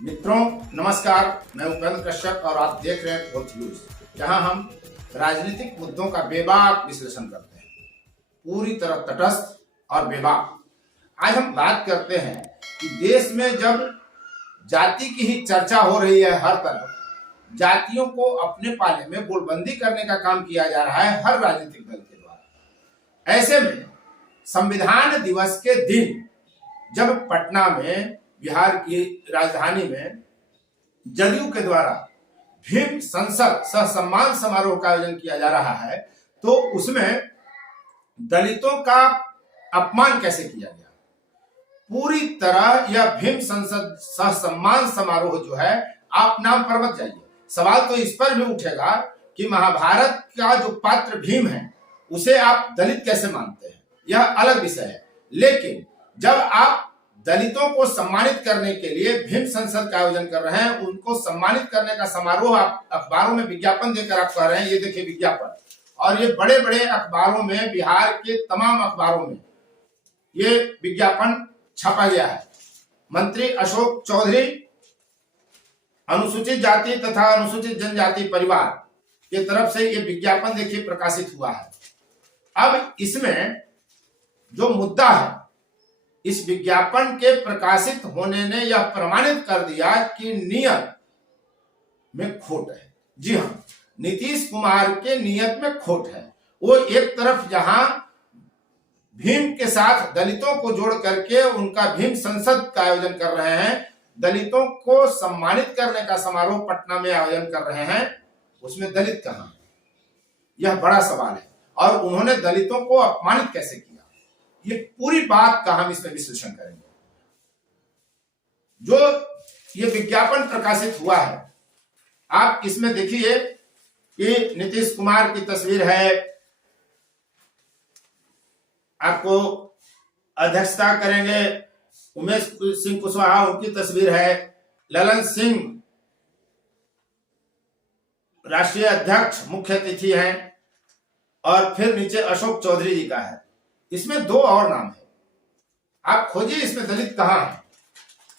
मित्रों नमस्कार, मैं उपेंद्र कश्यप और आप देख रहे हैं फोर्थ न्यूज, जहां हम राजनीतिक मुद्दों का बेबाक विश्लेषण करते हैं, पूरी तरह तटस्थ और बेबाक। आज हम बात करते हैं कि देश में जब जाति की ही चर्चा हो रही है, हर तरफ जातियों को अपने पाले में गोलबंदी करने का काम किया जा रहा है हर राजनीतिक दल के द्वारा। ऐसे में संविधान दिवस के दिन जब पटना में, बिहार की राजधानी में, जदयू के द्वारा भीम संसद सह सम्मान समारोह का आयोजन किया जा रहा है, तो उसमें दलितों का अपमान कैसे किया गया। पूरी तरह यह भीम संसद सह सम्मान समारोह जो है, आप नाम पर मत जाइए। सवाल तो इस पर भी उठेगा कि महाभारत का जो पात्र भीम है उसे आप दलित कैसे मानते हैं, यह अलग विषय है। लेकिन जब आप दलितों को सम्मानित करने के लिए भीम संसद का आयोजन कर रहे हैं, उनको सम्मानित करने का समारोह आप अखबारों में विज्ञापन देकर आप कह रहे हैं, ये देखिए विज्ञापन, और ये बड़े बड़े अखबारों में, बिहार के तमाम अखबारों में ये विज्ञापन छपा गया है। मंत्री अशोक चौधरी अनुसूचित जाति तथा अनुसूचित जनजाति परिवार की तरफ से ये विज्ञापन देखिए प्रकाशित हुआ है। अब इसमें जो मुद्दा है, इस विज्ञापन के प्रकाशित होने ने यह प्रमाणित कर दिया कि नियत में खोट है। जी हाँ, नीतीश कुमार के नियत में खोट है। वो एक तरफ जहां भीम के साथ दलितों को जोड़ करके उनका भीम संसद का आयोजन कर रहे हैं, दलितों को सम्मानित करने का समारोह पटना में आयोजन कर रहे हैं, उसमें दलित कहां है, यह बड़ा सवाल है। और उन्होंने दलितों को अपमानित कैसे किया, ये पूरी बात का हम इसमें विश्लेषण करेंगे। जो ये विज्ञापन प्रकाशित हुआ है, आप इसमें देखिए कि नीतीश कुमार की तस्वीर है, आपको अध्यक्षता करेंगे उमेश सिंह कुशवाहा, उनकी तस्वीर है, ललन सिंह राष्ट्रीय अध्यक्ष मुख्य अतिथि हैं, और फिर नीचे अशोक चौधरी जी का है। इसमें दो और नाम है, आप खोजिए इसमें दलित कहां है।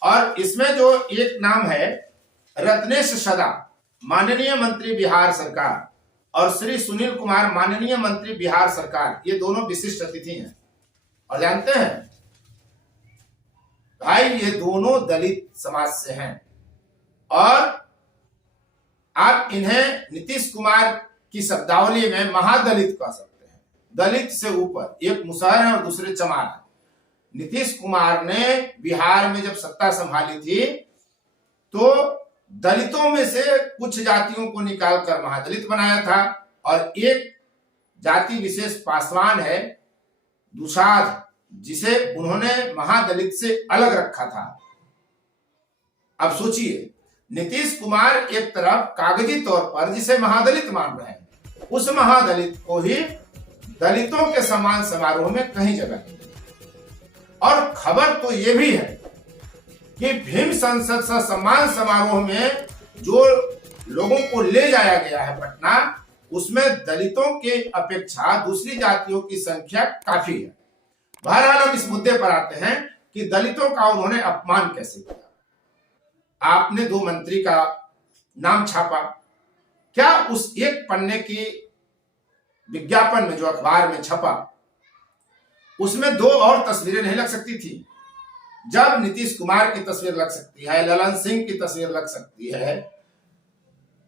और इसमें जो एक नाम है रत्नेश सदा, माननीय मंत्री बिहार सरकार, और श्री सुनील कुमार, माननीय मंत्री बिहार सरकार, ये दोनों विशिष्ट अतिथि हैं। और जानते हैं भाई, ये दोनों दलित समाज से हैं, और आप इन्हें नीतीश कुमार की शब्दावली में महादलित कह सकते हैं। दलित से ऊपर, एक मुसहर है और दूसरे चमार है। नीतीश कुमार ने बिहार में जब सत्ता संभाली थी तो दलितों में से कुछ जातियों को निकालकर महादलित बनाया था, और एक जाति विशेष पासवान है दुसाध, जिसे उन्होंने महादलित से अलग रखा था। अब सोचिए, नीतीश कुमार एक तरफ कागजी तौर पर जिसे महादलित मान रहे हैं, उस महादलित को ही दलितों के सम्मान समारोह में कहीं जगह नहीं। और खबर तो यह भी है कि भीम संसद सह सम्मान समारोह में जो लोगों को ले जाया गया है पटना, उसमें दलितों के अपेक्षा दूसरी जातियों की संख्या काफी है। बहरहाल हम इस मुद्दे पर आते हैं कि दलितों का उन्होंने अपमान कैसे किया। आपने दो मंत्री का नाम छापा, क्या उस एक पन्ने की विज्ञापन में जो अखबार में छपा, उसमें दो और तस्वीरें नहीं लग सकती थी? जब नीतीश कुमार की तस्वीर लग सकती है, ललन सिंह की तस्वीर लग सकती है,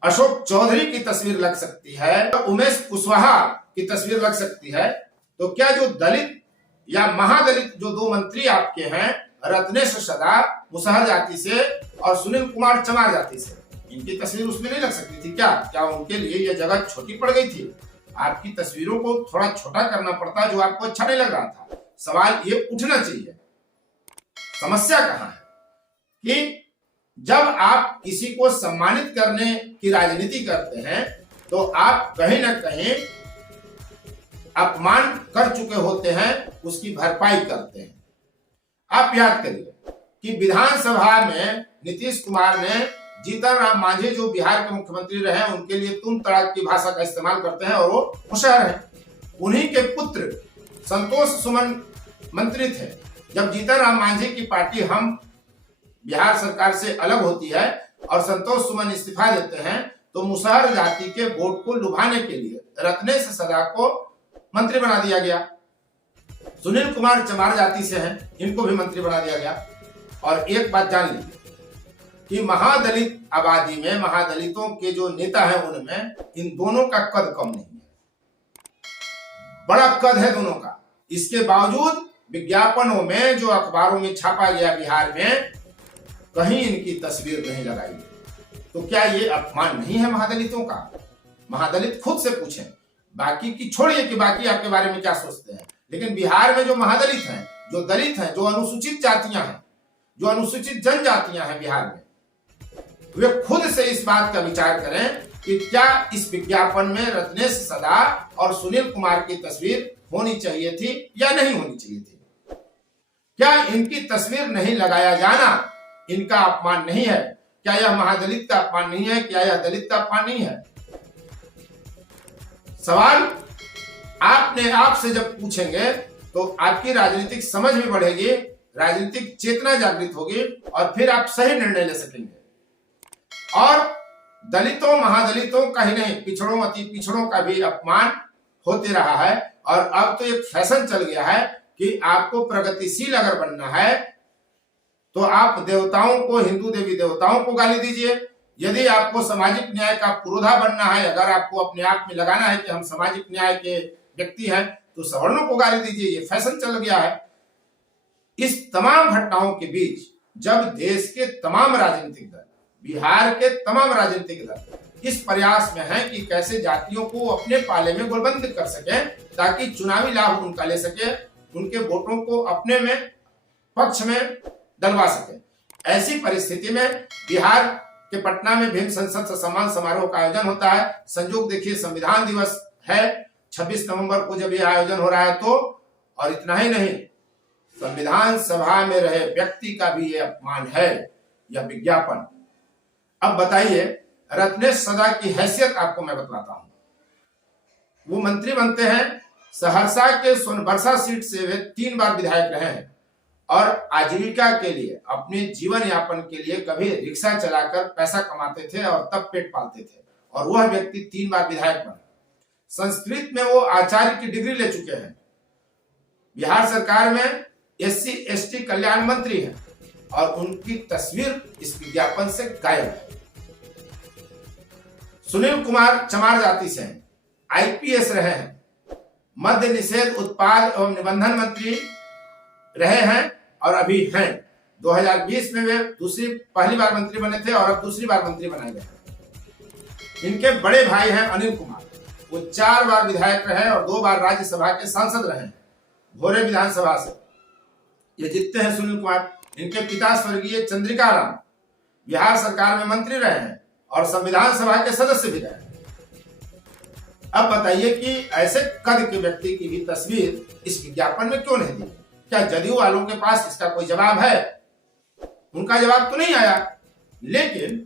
अशोक चौधरी की तस्वीर लग सकती है, उमेश कुशवाहा की तस्वीर लग सकती है, तो क्या जो दलित या महादलित जो दो मंत्री आपके हैं, रत्नेश सदा मुसहर जाति से और सुनील कुमार चमार जाति से, इनकी तस्वीर उसमें नहीं लग सकती थी क्या? क्या उनके लिए यह जगह छोटी पड़ गई थी? आपकी तस्वीरों को थोड़ा छोटा करना पड़ता, जो आपको अच्छा नहीं लग रहा था। सवाल ये उठना चाहिए, समस्या कहां है कि जब आप किसी को सम्मानित करने की राजनीति करते हैं तो आप कहीं ना कहीं अपमान कर चुके होते हैं, उसकी भरपाई करते हैं। आप याद करिए कि विधानसभा में नीतीश कुमार ने जीतन राम मांझी, जो बिहार के मुख्यमंत्री रहे, उनके लिए तुम तड़ाक की भाषा का इस्तेमाल करते हैं, और वो होशियार हैं। उन्हीं के पुत्र संतोष सुमन मंत्री थे। जब जीतन राम मांझी की पार्टी हम बिहार सरकार से अलग होती है और संतोष सुमन इस्तीफा देते हैं, तो मुसहर जाति के वोट को लुभाने के लिए रत्नेश सदा को मंत्री बना दिया गया। सुनील कुमार चमार जाति से हैं, इनको भी मंत्री बना दिया गया। और एक बात जान लीजिए कि महादलित आबादी में महादलितों के जो नेता हैं उनमें इन दोनों का कद कम नहीं है, बड़ा कद है दोनों का। इसके बावजूद विज्ञापनों में जो अखबारों में छापा गया बिहार में, कहीं इनकी तस्वीर नहीं लगाई गई। तो क्या ये अपमान नहीं है महादलितों का? महादलित खुद से पूछें, बाकी की छोड़िए कि बाकी आपके बारे में क्या सोचते हैं। लेकिन बिहार में जो महादलित हैं, जो दलित हैं, जो अनुसूचित जातियां हैं, जो अनुसूचित जनजातियां हैं बिहार में, वे खुद से इस बात का विचार करें कि क्या इस विज्ञापन में रत्नेश सदा और सुनील कुमार की तस्वीर होनी चाहिए थी या नहीं होनी चाहिए थी। क्या इनकी तस्वीर नहीं लगाया जाना इनका अपमान नहीं है? क्या यह महादलित का अपमान नहीं है? क्या यह दलित का अपमान नहीं है? सवाल आपने आपसे जब पूछेंगे तो आपकी राजनीतिक समझ भी बढ़ेगी, राजनीतिक चेतना जागृत होगी और फिर आप सही निर्णय ले सकेंगे। और दलितों महादलितों का ही नहीं, पिछड़ों अति पिछड़ों का भी अपमान होते रहा है। और अब तो एक फैशन चल गया है कि आपको प्रगतिशील अगर बनना है तो आप देवताओं को, हिंदू देवी देवताओं को गाली दीजिए। यदि आपको सामाजिक न्याय का पुरोधा बनना है, अगर आपको अपने आप में लगाना है कि हम सामाजिक न्याय के व्यक्ति हैं, तो सवर्णों को गाली दीजिए। ये फैशन चल गया है। इस तमाम घटनाओं के बीच जब देश के तमाम राजनीतिक दल, बिहार के तमाम राजनीतिक दल इस प्रयास में हैं कि कैसे जातियों को अपने पाले में गोलबंद कर सकें ताकि चुनावी लाभ उनका ले सके, उनके वोटों को अपने में पक्ष में डलवा सके। ऐसी परिस्थिति में बिहार के पटना में भीम संसद सम्मान समारोह का आयोजन होता है। संयोग देखिए, संविधान दिवस है 26 नवंबर को जब यह आयोजन हो रहा है तो, और इतना ही नहीं, संविधान सभा में रहे व्यक्ति का भी यह अपमान है, यह विज्ञापन। अब बताइए, रत्नेश सदा की हैसियत आपको मैं बतलाता हूं। वो मंत्री बनते हैं, सहरसा के सोनबरसा सीट से वे 3 बार विधायक रहे हैं और आजीविका के लिए, अपने जीवन यापन के लिए कभी रिक्शा चलाकर पैसा कमाते थे और तब पेट पालते थे। और वह व्यक्ति 3 बार विधायक बने। संस्कृत में वो आचार्य की डिग्री ले चुके हैं। बिहार सरकार में SC/ST कल्याण मंत्री हैं और उनकी तस्वीर इस विज्ञापन से गायब है। सुनील कुमार चमार जाति से हैं, IPS रहे हैं, मद्य निषेध उत्पाद एवं निबंधन मंत्री रहे हैं और अभी हैं। 2020 में वे पहली बार मंत्री बने थे और अब दूसरी बार मंत्री बनाए गए। इनके बड़े भाई हैं अनिल कुमार, वो 4 बार विधायक रहे और 2 बार राज्यसभा के सांसद रहे हैं, भोरे विधानसभा से ये जीतते हैं सुनील कुमार। इनके पिता स्वर्गीय चंद्रिका राम बिहार सरकार में मंत्री रहे हैं और संविधान सभा के सदस्य भी रहे। अब बताइए कि ऐसे कद के व्यक्ति की भी तस्वीर इस विज्ञापन में क्यों नहीं दी? क्या जदयू वालों के पास इसका कोई जवाब है? उनका जवाब तो नहीं आया। लेकिन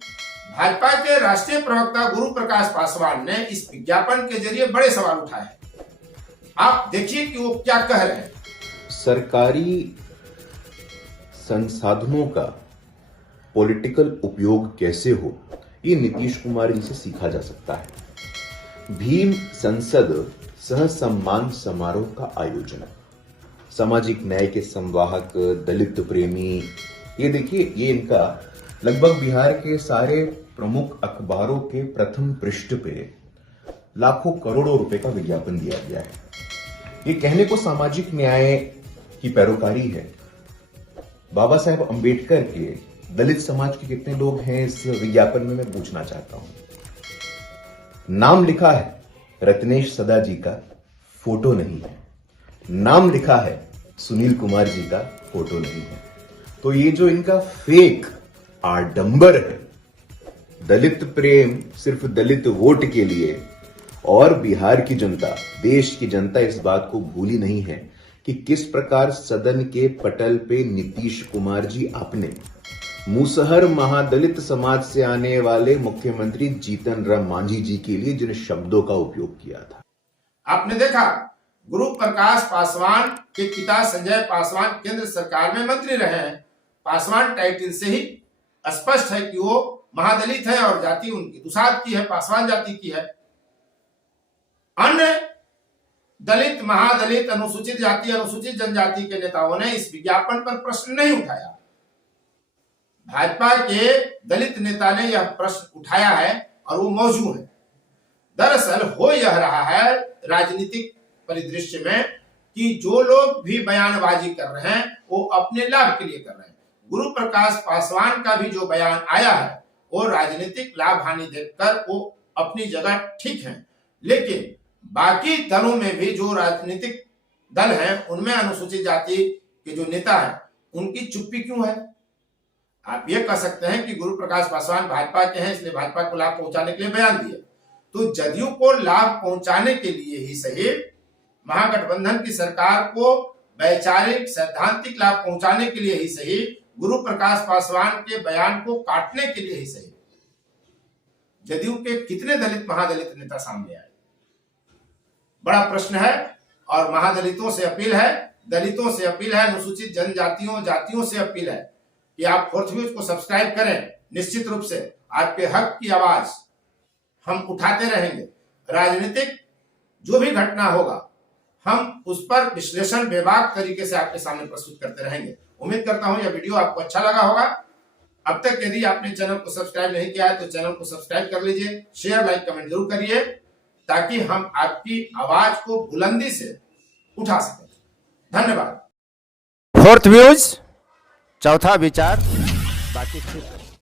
भाजपा के राष्ट्रीय प्रवक्ता गुरु प्रकाश पासवान ने इस विज्ञापन के जरिए बड़े सवाल उठाए। आप देखिए कि वो क्या कह रहे हैं। सरकारी संसाधनों का पॉलिटिकल उपयोग कैसे हो, ये नीतीश कुमार जी से सीखा जा सकता है। भीम संसद सह सम्मान समारोह का आयोजन, सामाजिक न्याय के संवाहक, दलित प्रेमी, ये देखिए, ये इनका लगभग बिहार के सारे प्रमुख अखबारों के प्रथम पृष्ठ पे लाखों करोड़ों रुपए का विज्ञापन दिया गया है। ये कहने को सामाजिक न्याय की पैरोकारी है। बाबा साहेब अंबेडकर के दलित समाज के कितने लोग हैं इस विज्ञापन में, मैं पूछना चाहता हूं। नाम लिखा है रत्नेश सदा जी का, फोटो नहीं है। नाम लिखा है सुनील कुमार जी का, फोटो नहीं है। तो ये जो इनका फेक आडंबर है, दलित प्रेम सिर्फ दलित वोट के लिए, और बिहार की जनता, देश की जनता इस बात को भूली नहीं है कि किस प्रकार सदन के पटल पे नीतीश कुमार जी आपने मुसहर महादलित समाज से आने वाले मुख्यमंत्री जीतन राम मांझी जी के लिए जिन शब्दों का उपयोग किया था। आपने देखा, गुरु प्रकाश पासवान के पिता संजय पासवान केंद्र सरकार में मंत्री रहे हैं। पासवान टाइटल से ही स्पष्ट है कि वो महादलित है और जाति उनकी दुसाध की है, पासवान जाति की है। अन्य दलित, महादलित, अनुसूचित जाति, अनुसूचित जनजाति के नेताओं ने इस विज्ञापन पर प्रश्न नहीं उठाया। भाजपा के दलित नेता ने यह प्रश्न उठाया है और वो मौजूद है। दरअसल हो यह रहा है राजनीतिक परिदृश्य में कि जो लोग भी बयानबाजी कर रहे हैं वो अपने लाभ के लिए कर रहे हैं। गुरु प्रकाश पासवान का भी जो बयान आया है वो राजनीतिक लाभ हानि देखकर वो अपनी जगह ठीक है, लेकिन बाकी दलों में भी जो राजनीतिक दल हैं उनमें अनुसूचित जाति के जो नेता हैं उनकी चुप्पी क्यों है? आप ये कह सकते हैं कि गुरु प्रकाश पासवान भाजपा के हैं इसलिए भाजपा को लाभ पहुंचाने के लिए बयान दिए, तो जदयू को लाभ पहुंचाने के लिए ही सही, महागठबंधन की सरकार को वैचारिक सैद्धांतिक लाभ पहुंचाने के लिए ही सही, गुरु प्रकाश पासवान के बयान को काटने के लिए ही सही, जदयू के कितने दलित महादलित नेता सामने आए? बड़ा प्रश्न है। और महादलितों से अपील है, दलितों से अपील है, अनुसूचित जनजातियों जातियों से अपील है कि आप फोर्थ व्यूज को सब्सक्राइब करें। निश्चित रूप से आपके हक की आवाज हम उठाते रहेंगे। राजनीतिक जो भी घटना होगा हम उस पर विश्लेषण बेबाक तरीके से आपके सामने प्रस्तुत करते रहेंगे। उम्मीद करता हूं यह वीडियो आपको अच्छा लगा होगा। अब तक यदि आपने चैनल को सब्सक्राइब नहीं किया है तो चैनल को सब्सक्राइब कर लीजिए, शेयर लाइक कमेंट जरूर करिए ताकि हम आपकी आवाज को बुलंदी से उठा सकें। धन्यवाद। फोर्थ व्यूज, चौथा विचार, बाकी फिर